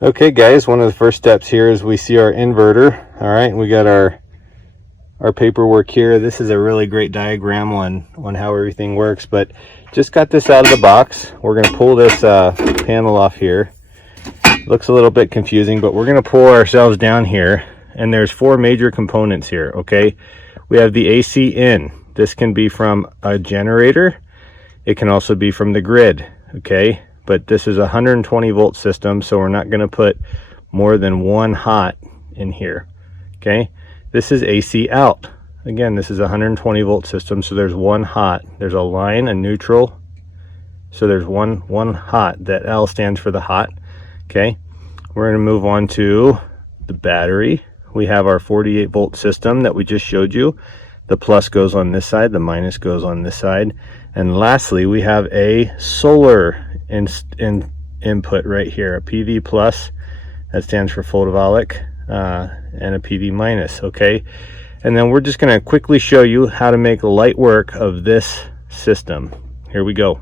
Okay guys, one of the first steps here is we see our inverter. All right, we got our paperwork here. This is a really great diagram on how everything works, but just got this out of the box. We're going to pull this panel off here. Looks a little bit confusing, but we're going to pull ourselves down here, and there's 4 major components here. Okay, we have the AC in. This can be from a generator. It can also be from the grid. Okay, but this is a 120 volt system, so we're not going to put more than 1 hot in here. Okay, this is AC out. Again, this is a 120 volt system, so there's 1 hot. There's a line, a neutral, so there's one hot. That L stands for the hot. Okay, we're going to move on to the battery. We have our 48 volt system that we just showed you. The plus goes on this side, the minus goes on this side. And lastly, we have a solar input right here, a PV plus, that stands for photovoltaic, and a PV minus, okay? And then we're just gonna quickly show you how to make light work of this system. Here we go.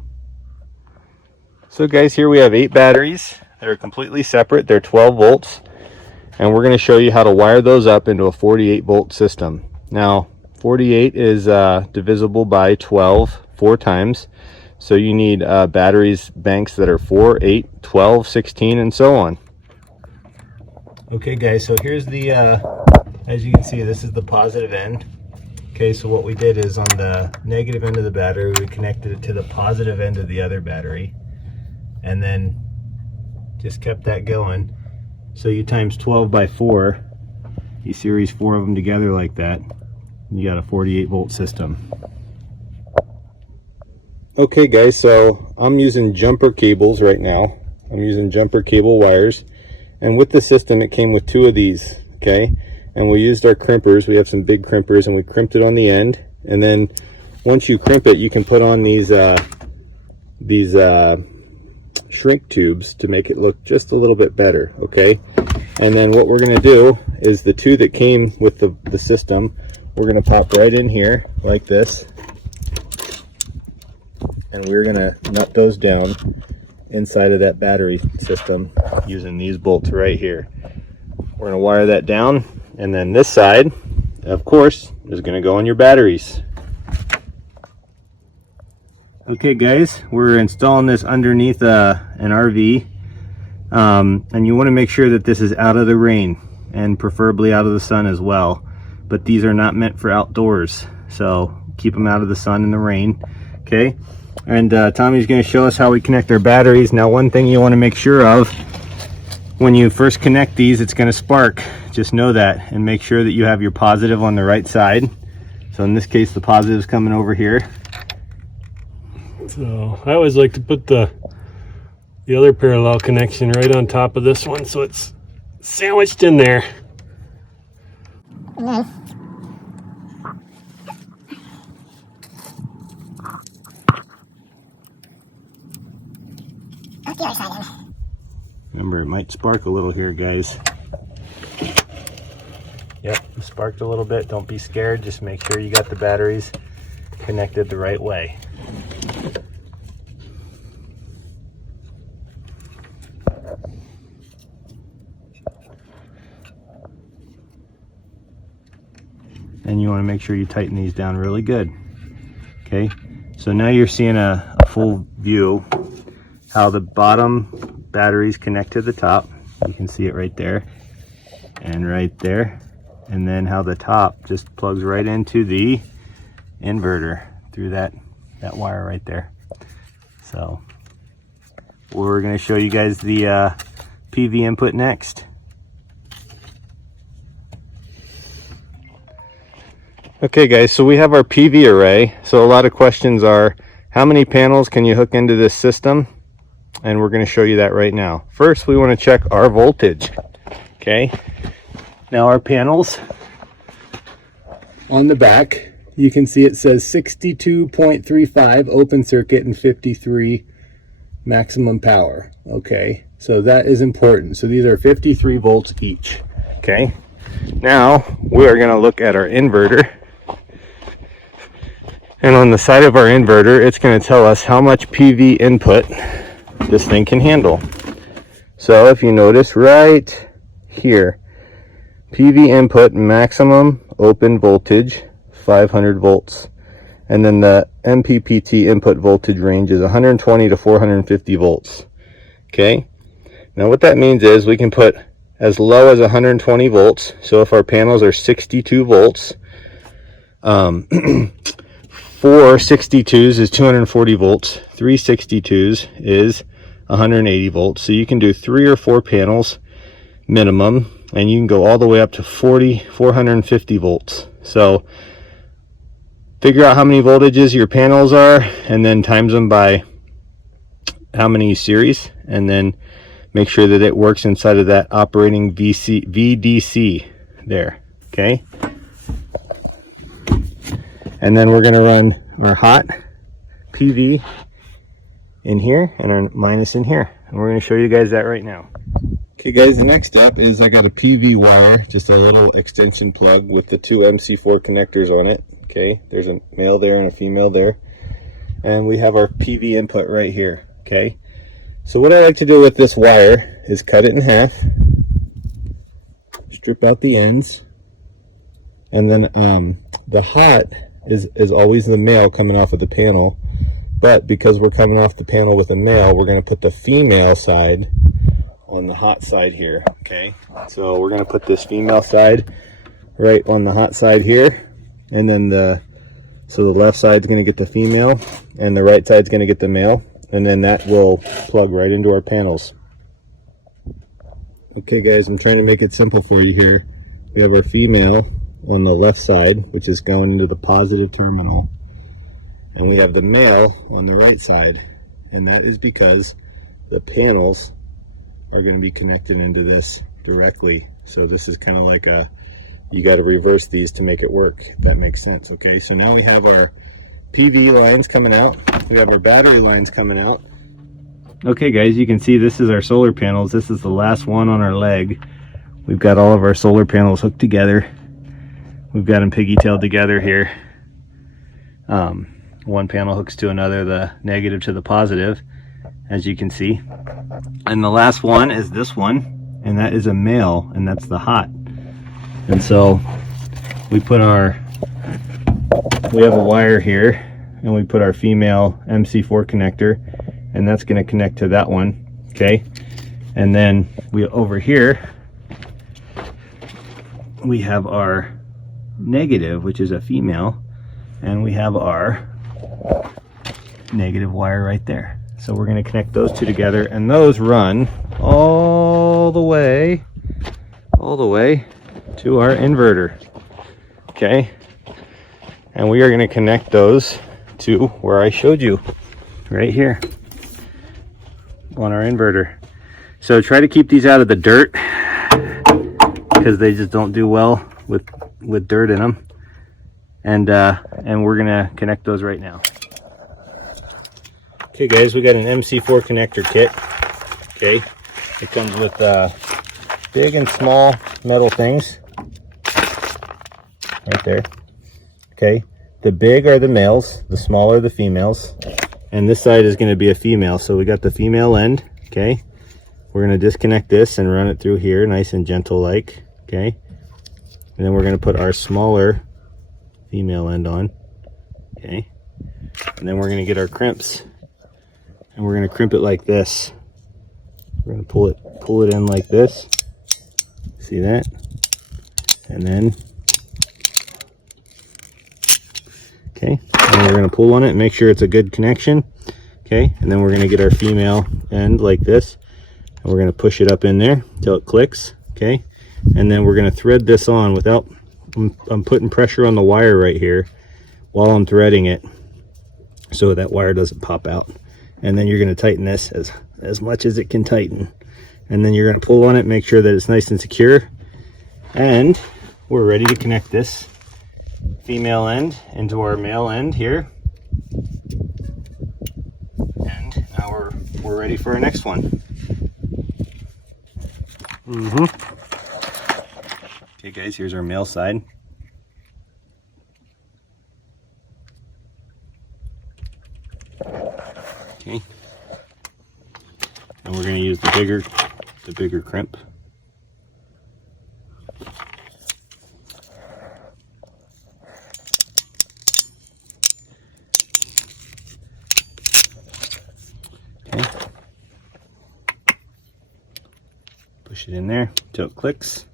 So guys, here we have 8 batteries. They're completely separate, they're 12 volts. And we're gonna show you how to wire those up into a 48 volt system. Now, 48 is divisible by 12 4 times, so you need batteries banks that are 4, 8, 12, 16, and so on. Okay guys, so here's the as you can see, this is the positive end. Okay, so what we did is on the negative end of the battery, we connected it to the positive end of the other battery, and then just kept that going. So you times 12 by 4, you series 4 of them together like that, you got a 48 volt system. Okay guys, so I'm using jumper cables right now. I'm using jumper cable wires, and with the system it came with 2 of these. Okay, and we used our crimpers. We have some big crimpers, and we crimped it on the end, and then once you crimp it, you can put on these shrink tubes to make it look just a little bit better. Okay, and then what we're going to do is the 2 that came with the system, we're going to pop right in here like this, and we're going to nut those down inside of that battery system using these bolts right here. We're going to wire that down, and then this side, of course, is going to go on your batteries. Okay guys, we're installing this underneath an RV, and you want to make sure that this is out of the rain and preferably out of the sun as well. But these are not meant for outdoors, so keep them out of the sun and the rain. Okay, and Tommy's going to show us how we connect our batteries. Now, one thing you want to make sure of, when you first connect these, it's going to spark. Just know that, and make sure that you have your positive on the right side. So in this case, the positive is coming over here. So I always like to put the other parallel connection right on top of this one, so it's sandwiched in there. Remember, it might spark a little here, guys. Yep, it sparked a little bit. Don't be scared. Just make sure you got the batteries connected the right way. And you want to make sure you tighten these down really good. Okay, so now you're seeing a full view how the bottom batteries connect to the top. You can see it right there and right there, and then how the top just plugs right into the inverter through that wire right there. So we're going to show you guys the PV input next. Okay guys, so we have our PV array. So a lot of questions are, how many panels can you hook into this system? And we're going to show you that right now. First, we want to check our voltage. Okay, now our panels on the back, you can see it says 62.35 open circuit and 53 maximum power. Okay, so that is important. So these are 53 volts each. Okay, now we are going to look at our inverter. And on the side of our inverter, it's going to tell us how much PV input this thing can handle. So if you notice right here, PV input maximum open voltage 500 volts, and then the MPPT input voltage range is 120 to 450 volts. Okay, now what that means is we can put as low as 120 volts. So if our panels are 62 volts, 4 62s is 240 volts, 3 62s is 180 volts. So you can do 3 or 4 panels minimum, and you can go all the way up to 450 volts. So figure out how many voltages your panels are, and then times them by how many series, and then make sure that it works inside of that operating VDC there. Okay, and then we're going to run our hot PV in here and our minus in here, and we're going to show you guys that right now. Okay guys, the next step is I got a PV wire, just a little extension plug with the 2 MC4 connectors on it. Okay, there's a male there and a female there, and we have our PV input right here. Okay, so what I like to do with this wire is cut it in half, strip out the ends, and then the hot is always the male coming off of the panel, but because we're coming off the panel with a male, we're going to put the female side on the hot side here. Okay, so we're going to put this female side right on the hot side here, and then the left side's going to get the female and the right side's going to get the male, and then that will plug right into our panels. Okay guys, I'm trying to make it simple for you here. We have our female on the left side, which is going into the positive terminal, and we have the male on the right side, and that is because the panels are going to be connected into this directly. So this is kind of like you got to reverse these to make it work, if that makes sense. Okay, so now we have our PV lines coming out, we have our battery lines coming out. Okay guys, you can see this is our solar panels. This is the last one on our leg. We've got all of our solar panels hooked together. We've got them piggy-tailed together here. One panel hooks to another, the negative to the positive, as you can see. And the last one is this one, and that is a male, and that's the hot. And so we have a wire here, and we put our female MC4 connector, and that's going to connect to that one. Okay, and then over here we have our negative, which is a female, and we have our negative wire right there. So we're going to connect those two together, and those run all the way to our inverter. Okay, and we are going to connect those to where I showed you right here on our inverter. So try to keep these out of the dirt, because they just don't do well with dirt in them, and we're going to connect those right now. Okay guys, we got an MC4 connector kit. Okay, it comes with big and small metal things right there. Okay, the big are the males, the small are the females, and this side is going to be a female. So we got the female end. Okay, we're going to disconnect this and run it through here, nice and gentle like. Okay, and then we're going to put our smaller female end on. Okay, and then we're going to get our crimps, and we're going to crimp it like this. We're going to pull it in like this. See that? And then, okay, and we're going to pull on it and make sure it's a good connection. Okay, and then we're going to get our female end like this, and we're going to push it up in there until it clicks. Okay, and then we're going to thread this on without, I'm putting pressure on the wire right here while I'm threading it so that wire doesn't pop out. And then you're going to tighten this as much as it can tighten, and then you're going to pull on it, make sure that it's nice and secure, and we're ready to connect this female end into our male end here. And now we're ready for our next one. Okay guys, here's our male side. Okay, and we're going to use the bigger the bigger crimp. Okay. Push it in there until it clicks.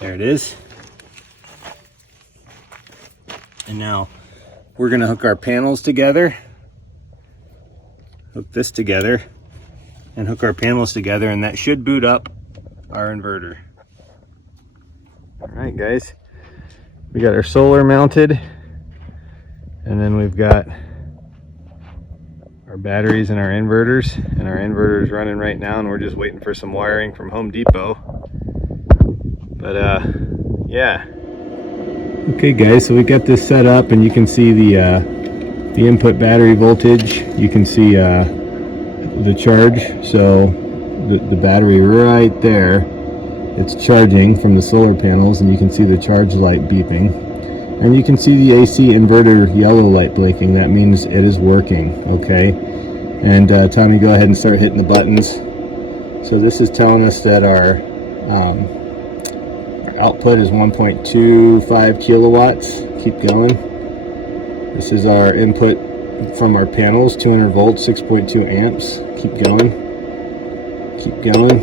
There it is. And now we're going to hook our panels together, hook this together, and hook our panels together, and that should boot up our inverter. All right, guys, we got our solar mounted, and then we've got our batteries and our inverters, and our inverter is running right now, and we're just waiting for some wiring from Home Depot. But yeah. Okay guys, so we got this set up, and you can see the input battery voltage. You can see the charge. So the battery right there, it's charging from the solar panels, and you can see the charge light beeping. And you can see the AC inverter yellow light blinking. That means it is working, okay? And Tommy, go ahead and start hitting the buttons. So this is telling us that our output is 1.25 kilowatts. Keep going. This is our input from our panels, 200 volts, 6.2 amps. Keep going. Keep going.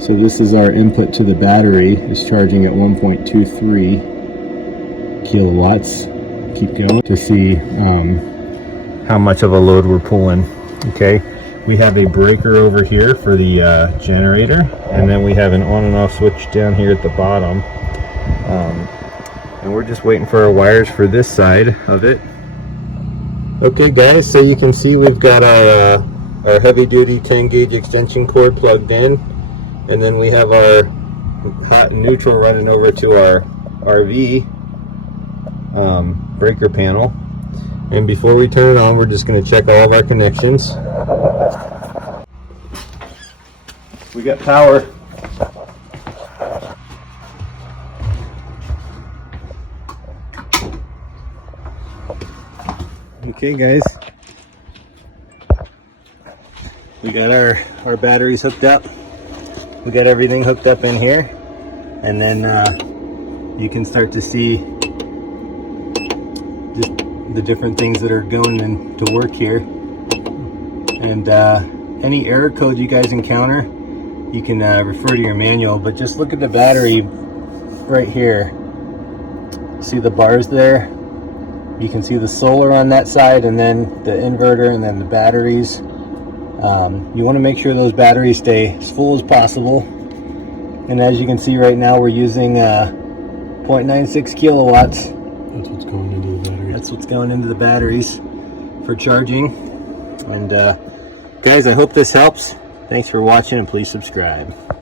So this is our input to the battery. It's charging at 1.23 kilowatts. Keep going to see how much of a load we're pulling. Okay. We have a breaker over here for the generator, and then we have an on and off switch down here at the bottom. And we're just waiting for our wires for this side of it. Okay guys, so you can see we've got our heavy duty 10 gauge extension cord plugged in, and then we have our hot and neutral running over to our RV breaker panel. And before we turn it on, we're just going to check all of our connections. We got power. Okay guys, we got our batteries hooked up. We got everything hooked up in here, and then you can start to see just the different things that are going into work here. And any error code you guys encounter, you can refer to your manual, but just look at the battery right here. See the bars there? You can see the solar on that side, and then the inverter, and then the batteries. You want to make sure those batteries stay as full as possible. And as you can see right now, we're using 0.96 kilowatts. That's what's going into the batteries. That's what's going into the batteries for charging. And guys, I hope this helps. Thanks for watching, and please subscribe.